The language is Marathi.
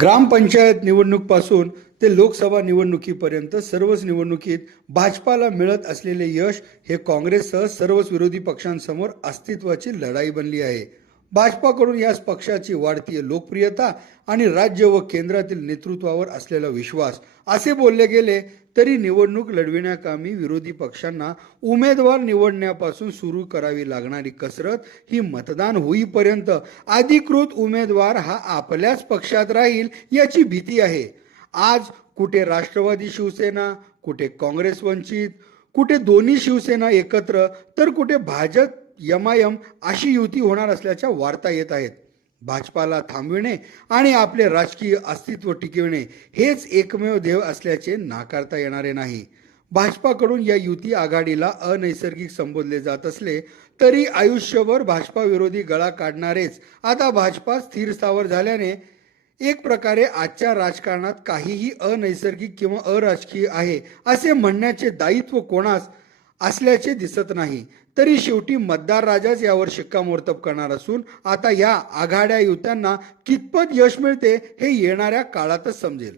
ग्रामपंचायत निवडणूकपासून ते लोकसभा निवडणुकीपर्यंत सर्वच निवडणुकीत भाजपाला मिळत असलेले यश हे काँग्रेससह सर्वच विरोधी पक्षांसमोर अस्तित्वाची लढाई बनली आहे. भाजपाकडून याच पक्षाची वाढती लोकप्रियता आणि राज्य व केंद्रातील नेतृत्वावर असलेला विश्वास असे बोलले गेले तरी निवडणूक लढविण्याकामी विरोधी पक्षांना उमेदवार निवडण्यापासून सुरू करावी लागणारी कसरत ही मतदान होईपर्यंत अधिकृत उमेदवार हा आपल्याच पक्षात राहील याची भीती आहे. आज कुठे राष्ट्रवादी शिवसेना, कुठे काँग्रेस वंचित, कुठे दोन्ही शिवसेना एकत्र, तर कुठे भाजप एमआयएम अशी युती होणार असल्याच्या वार्ता येत आहेत. भाजपाला थांबविणे आणि आपले राजकीय अस्तित्व टिकविणे हेच एकमेव ध्येय असल्याचे नाकारता येणारे नाही. भाजपाकडून या युती आघाडीला अनैसर्गिक संबोधले जात असले तरी आयुष्यभर भाजपा विरोधी गळा काढणारेच आता भाजपा स्थिर स्थावर झाल्याने एक प्रकारे आजच्या राजकारणात काहीही अनैसर्गिक किंवा अराजकीय आहे असे म्हणण्याचे दायित्व कोणास असल्याचे दिसत नाही. तरी शेवटी मतदार राजाच यावर शिक्कामोर्तब करणार असून आता या आघाड्या युत्यांना कितपत यश मिळते हे येणाऱ्या काळातच समजेल.